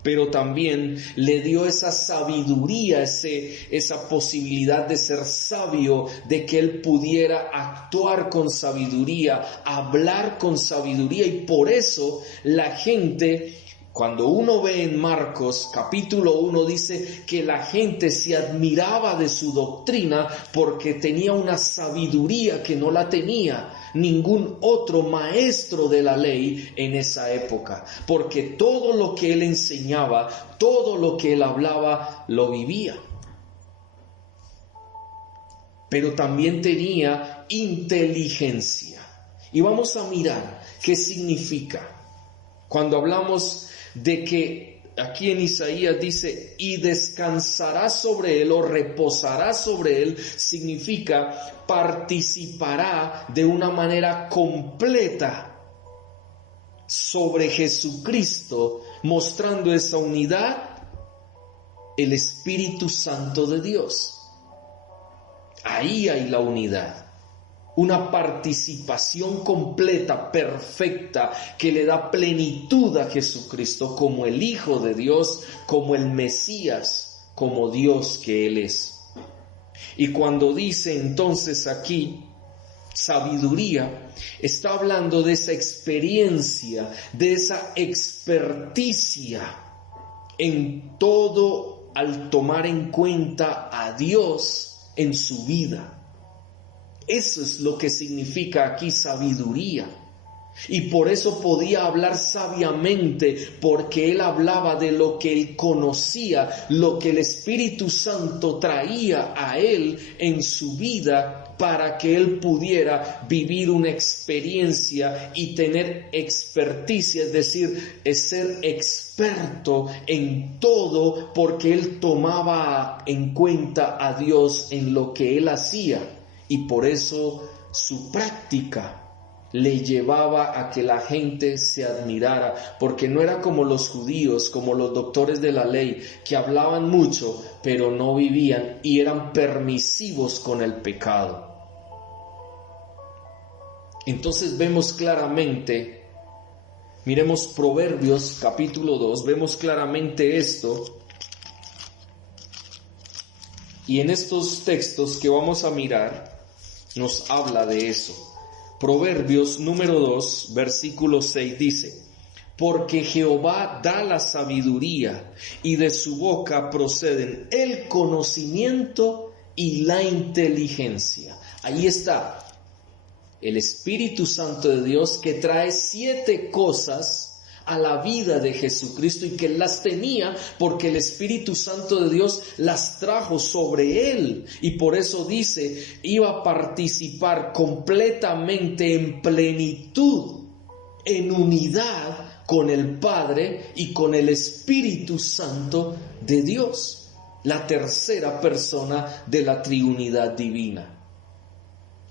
Pero también le dio esa sabiduría, esa posibilidad de ser sabio, de que él pudiera actuar con sabiduría, hablar con sabiduría. Y por eso la gente, cuando uno ve en Marcos capítulo 1, dice que la gente se admiraba de su doctrina porque tenía una sabiduría que no la tenía ningún otro maestro de la ley en esa época, porque todo lo que él enseñaba, todo lo que él hablaba, lo vivía. Pero también tenía inteligencia. Y vamos a mirar qué significa cuando hablamos de que aquí en Isaías dice, y descansará sobre él o reposará sobre él, significa participará de una manera completa sobre Jesucristo, mostrando esa unidad, el Espíritu Santo de Dios. Ahí hay la unidad. Una participación completa, perfecta, que le da plenitud a Jesucristo como el Hijo de Dios, como el Mesías, como Dios que Él es. Y cuando dice entonces aquí sabiduría, está hablando de esa experiencia, de esa experticia en todo al tomar en cuenta a Dios en su vida. Eso es lo que significa aquí sabiduría. Y por eso podía hablar sabiamente, porque él hablaba de lo que él conocía, lo que el Espíritu Santo traía a él en su vida, para que él pudiera vivir una experiencia y tener experticia, es decir, ser experto en todo, porque él tomaba en cuenta a Dios en lo que él hacía. Y por eso su práctica le llevaba a que la gente se admirara, porque no era como los judíos, como los doctores de la ley, que hablaban mucho, pero no vivían y eran permisivos con el pecado. Entonces vemos claramente, miremos Proverbios capítulo 2, vemos claramente esto. Y en estos textos que vamos a mirar, nos habla de eso. Proverbios número 2, versículo 6 dice: porque Jehová da la sabiduría, y de su boca proceden el conocimiento y la inteligencia. Ahí está el Espíritu Santo de Dios, que trae 7 cosas a la vida de Jesucristo y que las tenía porque el Espíritu Santo de Dios las trajo sobre él, y por eso dice, iba a participar completamente en plenitud, en unidad con el Padre y con el Espíritu Santo de Dios, la tercera persona de la triunidad divina.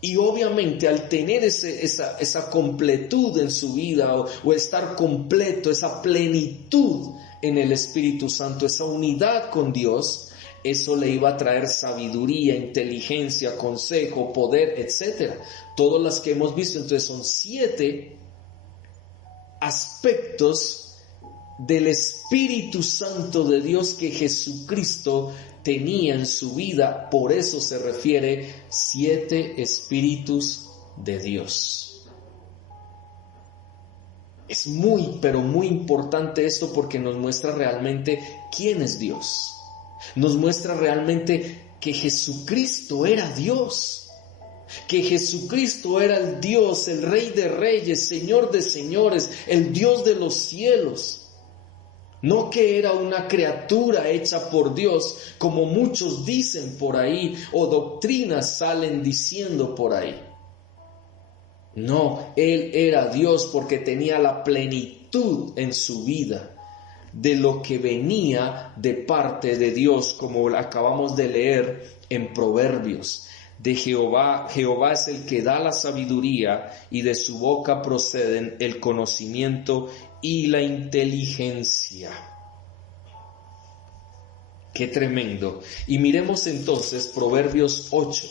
Y obviamente al tener esa completud en su vida o estar completo, esa plenitud en el Espíritu Santo, esa unidad con Dios, eso le iba a traer sabiduría, inteligencia, consejo, poder, etc. Todas las que hemos visto. Entonces son 7 aspectos del Espíritu Santo de Dios que Jesucristo tenía en su vida. Por eso se refiere 7 espíritus de Dios. Es muy, pero muy importante esto, porque nos muestra realmente quién es Dios. Nos muestra realmente que Jesucristo era Dios. Que Jesucristo era el Dios, el Rey de Reyes, Señor de Señores, el Dios de los cielos. No que era una criatura hecha por Dios, como muchos dicen por ahí, o doctrinas salen diciendo por ahí. No, Él era Dios porque tenía la plenitud en su vida de lo que venía de parte de Dios, como acabamos de leer en Proverbios. De Jehová es el que da la sabiduría, y de su boca proceden el conocimiento y la inteligencia. ¡Qué tremendo! Y miremos entonces Proverbios 8.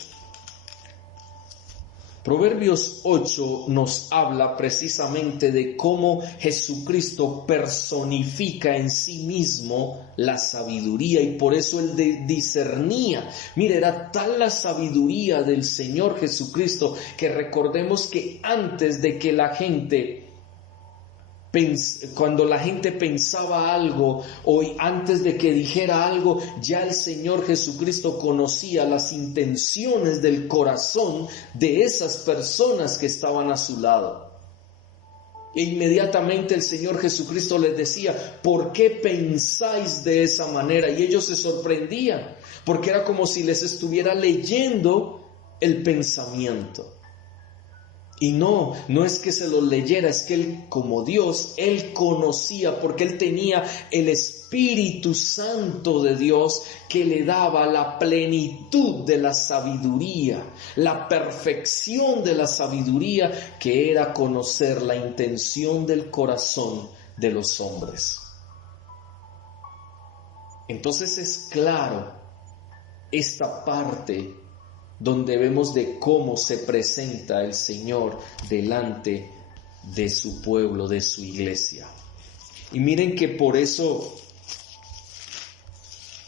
Proverbios 8 nos habla precisamente de cómo Jesucristo personifica en sí mismo la sabiduría, y por eso él discernía. Mire, era tal la sabiduría del Señor Jesucristo que recordemos que antes de que cuando la gente pensaba algo o antes de que dijera algo, ya el Señor Jesucristo conocía las intenciones del corazón de esas personas que estaban a su lado. E inmediatamente el Señor Jesucristo les decía: ¿por qué pensáis de esa manera? Y ellos se sorprendían, porque era como si les estuviera leyendo el pensamiento. Y no es que se lo leyera, es que Él, como Dios, Él conocía, porque Él tenía el Espíritu Santo de Dios que le daba la plenitud de la sabiduría, la perfección de la sabiduría, que era conocer la intención del corazón de los hombres. Entonces es claro esta parte donde vemos de cómo se presenta el Señor delante de su pueblo, de su iglesia. Y miren que por eso,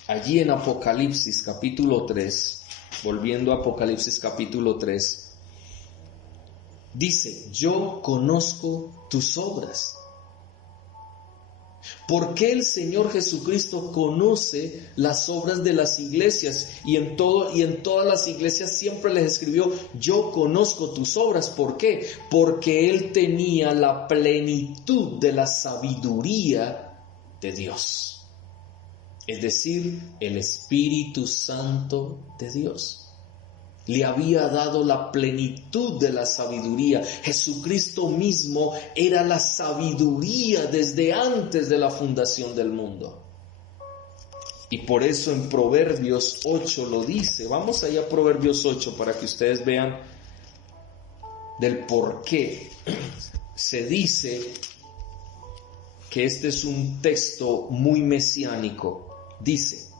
allí en Apocalipsis capítulo 3, volviendo a Apocalipsis capítulo 3, dice: yo conozco tus obras. ¿Por qué el Señor Jesucristo conoce las obras de las iglesias? Y en todas las iglesias siempre les escribió: yo conozco tus obras. ¿Por qué? Porque Él tenía la plenitud de la sabiduría de Dios. Es decir, el Espíritu Santo de Dios le había dado la plenitud de la sabiduría. Jesucristo mismo era la sabiduría desde antes de la fundación del mundo. Y por eso en Proverbios 8 lo dice. Vamos allá a Proverbios 8 para que ustedes vean del por qué se dice que este es un texto muy mesiánico. Dice: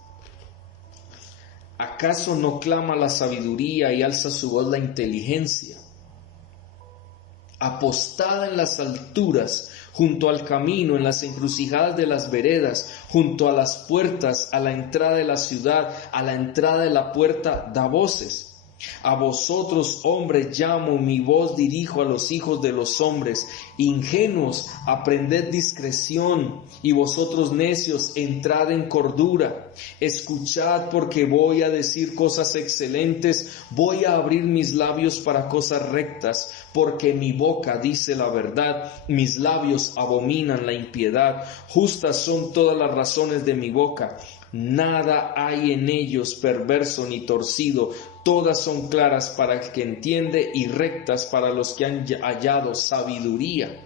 ¿acaso no clama la sabiduría y alza su voz la inteligencia? Apostada en las alturas, junto al camino, en las encrucijadas de las veredas, junto a las puertas, a la entrada de la ciudad, a la entrada de la puerta, da voces. A vosotros, hombres, llamo, mi voz dirijo a los hijos de los hombres. Ingenuos, aprended discreción, y vosotros necios, entrad en cordura. Escuchad, porque voy a decir cosas excelentes, voy a abrir mis labios para cosas rectas, porque mi boca dice la verdad, mis labios abominan la impiedad. Justas son todas las razones de mi boca, nada hay en ellos perverso ni torcido. Todas son claras para el que entiende y rectas para los que han hallado sabiduría.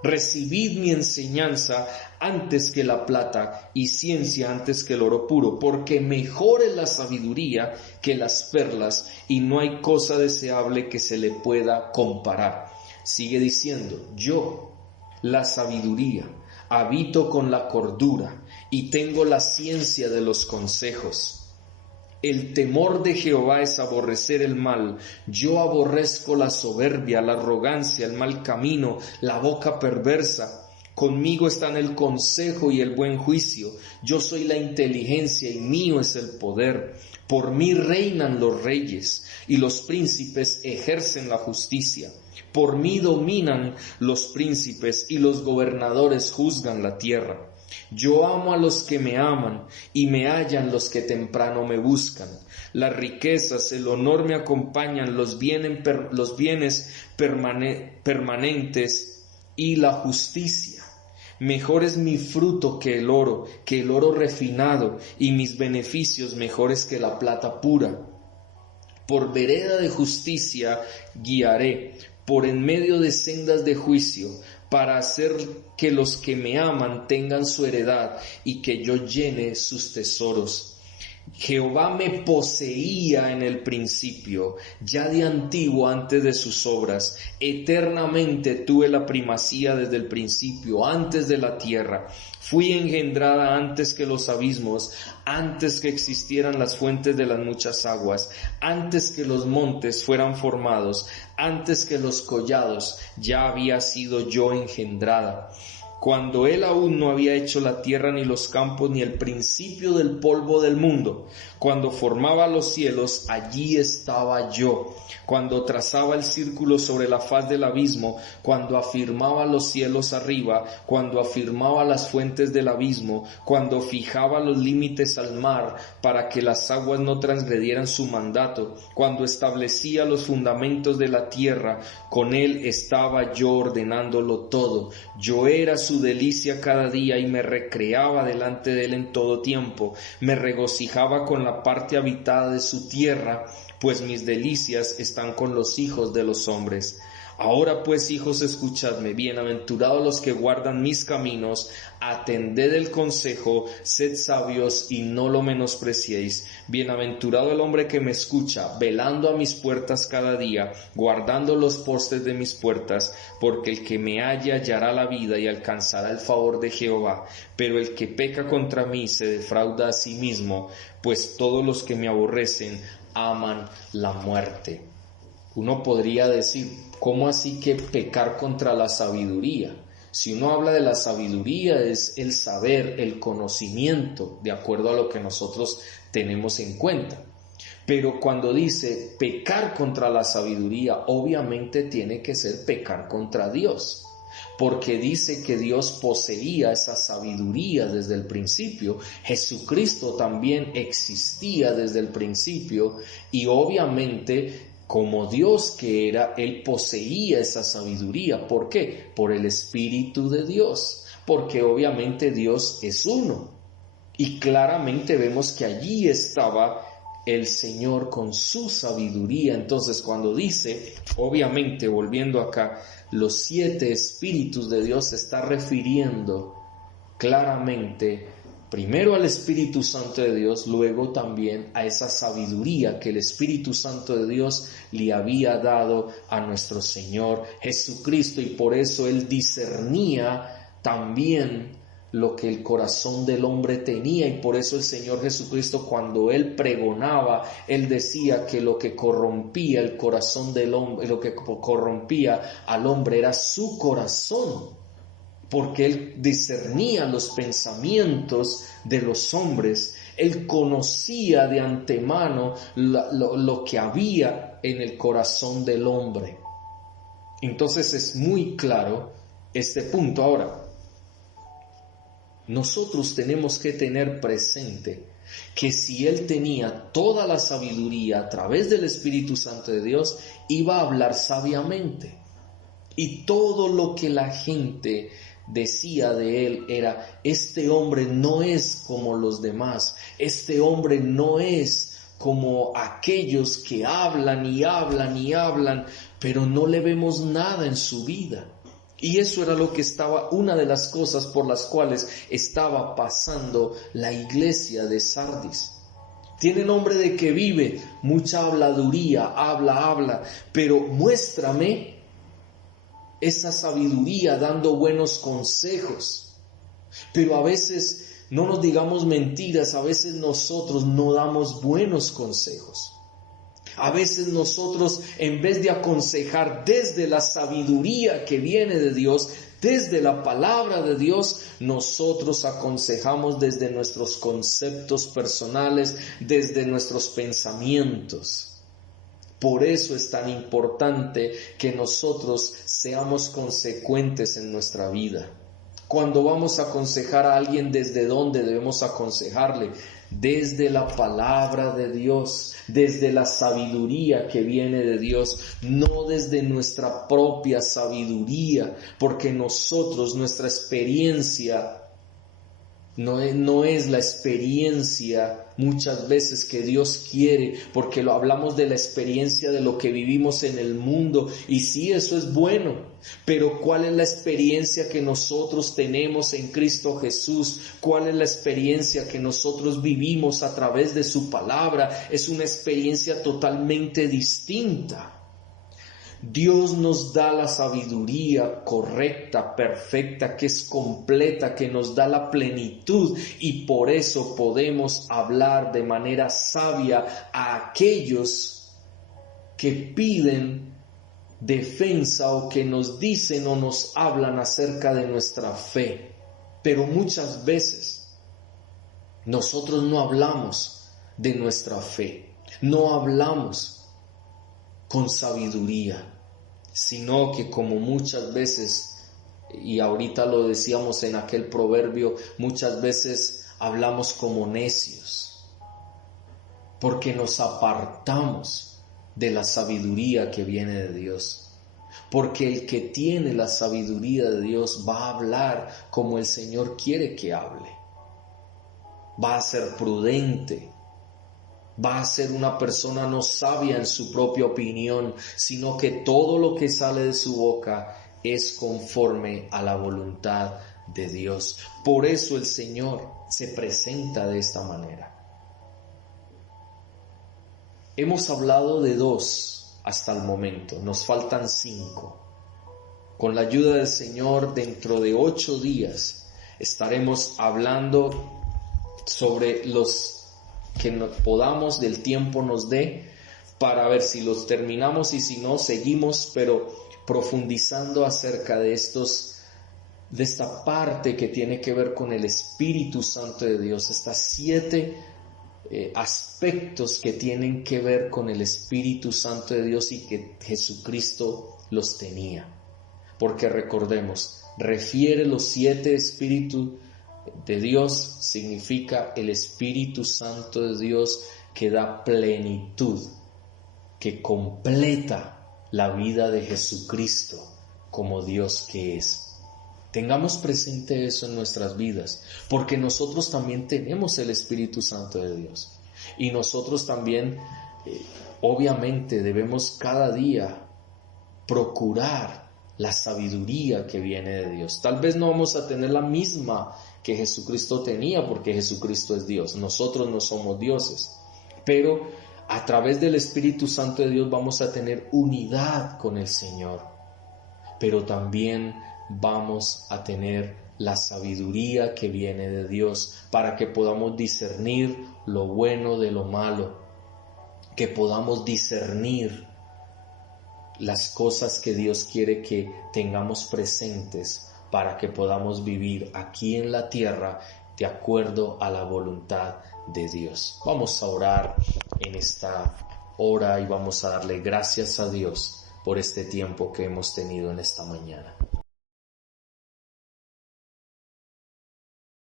Recibid mi enseñanza antes que la plata y ciencia antes que el oro puro, porque mejor es la sabiduría que las perlas y no hay cosa deseable que se le pueda comparar. Sigue diciendo: yo, la sabiduría, habito con la cordura y tengo la ciencia de los consejos. El temor de Jehová es aborrecer el mal. Yo aborrezco la soberbia, la arrogancia, el mal camino, la boca perversa. Conmigo están el consejo y el buen juicio. Yo soy la inteligencia y mío es el poder. Por mí reinan los reyes y los príncipes ejercen la justicia. Por mí dominan los príncipes y los gobernadores juzgan la tierra. Yo amo a los que me aman y me hallan los que temprano me buscan. Las riquezas, el honor me acompañan, los bienes permanentes y la justicia. Mejor es mi fruto que el oro refinado, y mis beneficios mejores que la plata pura. Por vereda de justicia guiaré, por en medio de sendas de juicio, para hacer que los que me aman tengan su heredad y que yo llene sus tesoros. Jehová me poseía en el principio, ya de antiguo antes de sus obras. Eternamente tuve la primacía desde el principio, antes de la tierra. Fui engendrada antes que los abismos, antes que existieran las fuentes de las muchas aguas, antes que los montes fueran formados, antes que los collados, ya había sido yo engendrada. Cuando él aún no había hecho la tierra ni los campos ni el principio del polvo del mundo, cuando formaba los cielos, allí estaba yo. Cuando trazaba el círculo sobre la faz del abismo, cuando afirmaba los cielos arriba, cuando afirmaba las fuentes del abismo, cuando fijaba los límites al mar para que las aguas no transgredieran su mandato, cuando establecía los fundamentos de la tierra, con él estaba yo ordenándolo todo. Yo era su delicia cada día y me recreaba delante de él en todo tiempo. Me regocijaba con la parte habitada de su tierra, pues mis delicias están con los hijos de los hombres. Ahora pues, hijos, escuchadme, bienaventurados los que guardan mis caminos, atended el consejo, sed sabios y no lo menospreciéis. Bienaventurado el hombre que me escucha, velando a mis puertas cada día, guardando los postes de mis puertas, porque el que me halla hallará la vida y alcanzará el favor de Jehová. Pero el que peca contra mí se defrauda a sí mismo, pues todos los que me aborrecen aman la muerte. Uno podría decir, ¿cómo así que pecar contra la sabiduría? Si uno habla de la sabiduría es el saber, el conocimiento, de acuerdo a lo que nosotros tenemos en cuenta. Pero cuando dice pecar contra la sabiduría, obviamente tiene que ser pecar contra Dios, porque dice que Dios poseía esa sabiduría desde el principio. Jesucristo también existía desde el principio y obviamente, como Dios que era, Él poseía esa sabiduría. ¿Por qué? Por el Espíritu de Dios, porque obviamente Dios es uno. Y claramente vemos que allí estaba el Señor con su sabiduría. Entonces, cuando dice, obviamente, volviendo acá, los 7 espíritus de Dios, se está refiriendo claramente primero al Espíritu Santo de Dios, luego también a esa sabiduría que el Espíritu Santo de Dios le había dado a nuestro Señor Jesucristo, y por eso Él discernía también lo que el corazón del hombre tenía, y por eso el Señor Jesucristo, cuando Él pregonaba, Él decía que lo que corrompía el corazón del hombre, lo que corrompía al hombre era su corazón, porque Él discernía los pensamientos de los hombres. Él conocía de antemano lo que había en el corazón del hombre. Entonces es muy claro este punto. Ahora, nosotros tenemos que tener presente que si Él tenía toda la sabiduría a través del Espíritu Santo de Dios, iba a hablar sabiamente. Y todo lo que la gente decía de Él era: este hombre no es como los demás, este hombre no es como aquellos que hablan y hablan y hablan, pero no le vemos nada en su vida. Y eso era lo que estaba, una de las cosas por las cuales estaba pasando la iglesia de Sardis. Tiene nombre de que vive mucha habladuría, habla, pero muéstrame esa sabiduría dando buenos consejos. Pero a veces, no nos digamos mentiras, a veces nosotros no damos buenos consejos. A veces nosotros, en vez de aconsejar desde la sabiduría que viene de Dios, desde la palabra de Dios, nosotros aconsejamos desde nuestros conceptos personales, desde nuestros pensamientos. Por eso es tan importante que nosotros seamos consecuentes en nuestra vida. Cuando vamos a aconsejar a alguien, ¿desde dónde debemos aconsejarle? Desde la palabra de Dios, desde la sabiduría que viene de Dios, no desde nuestra propia sabiduría, porque nosotros, nuestra experiencia no es la experiencia muchas veces que Dios quiere, porque lo hablamos de la experiencia de lo que vivimos en el mundo, y sí, eso es bueno, pero ¿cuál es la experiencia que nosotros tenemos en Cristo Jesús? ¿Cuál es la experiencia que nosotros vivimos a través de su palabra? Es una experiencia totalmente distinta. Dios nos da la sabiduría correcta, perfecta, que es completa, que nos da la plenitud, y por eso podemos hablar de manera sabia a aquellos que piden defensa o que nos dicen o nos hablan acerca de nuestra fe. Pero muchas veces nosotros no hablamos de nuestra fe, no hablamos con sabiduría, sino que, como muchas veces, y ahorita lo decíamos en aquel proverbio, muchas veces hablamos como necios, porque nos apartamos de la sabiduría que viene de Dios. Porque el que tiene la sabiduría de Dios va a hablar como el Señor quiere que hable. Va a ser prudente. Va a ser una persona no sabia en su propia opinión, sino que todo lo que sale de su boca es conforme a la voluntad de Dios. Por eso el Señor se presenta de esta manera. Hemos hablado de 2 hasta el momento, nos faltan 5. Con la ayuda del Señor, dentro de 8 días estaremos hablando sobre los que podamos, del tiempo nos dé, para ver si los terminamos, y si no, seguimos, pero profundizando acerca de esta parte que tiene que ver con el Espíritu Santo de Dios, estas 7 aspectos que tienen que ver con el Espíritu Santo de Dios y que Jesucristo los tenía. Porque recordemos, refiere los 7 espíritus de Dios, significa el Espíritu Santo de Dios que da plenitud, que completa la vida de Jesucristo como Dios que es. Tengamos presente eso en nuestras vidas, porque nosotros también tenemos el Espíritu Santo de Dios, y nosotros también obviamente debemos cada día procurar la sabiduría que viene de Dios. Tal vez no vamos a tener la misma que Jesucristo tenía, porque Jesucristo es Dios. Nosotros no somos dioses, pero a través del Espíritu Santo de Dios vamos a tener unidad con el Señor, pero también vamos a tener la sabiduría que viene de Dios para que podamos discernir lo bueno de lo malo, que podamos discernir las cosas que Dios quiere que tengamos presentes para que podamos vivir aquí en la tierra de acuerdo a la voluntad de Dios. Vamos a orar en esta hora y vamos a darle gracias a Dios por este tiempo que hemos tenido en esta mañana.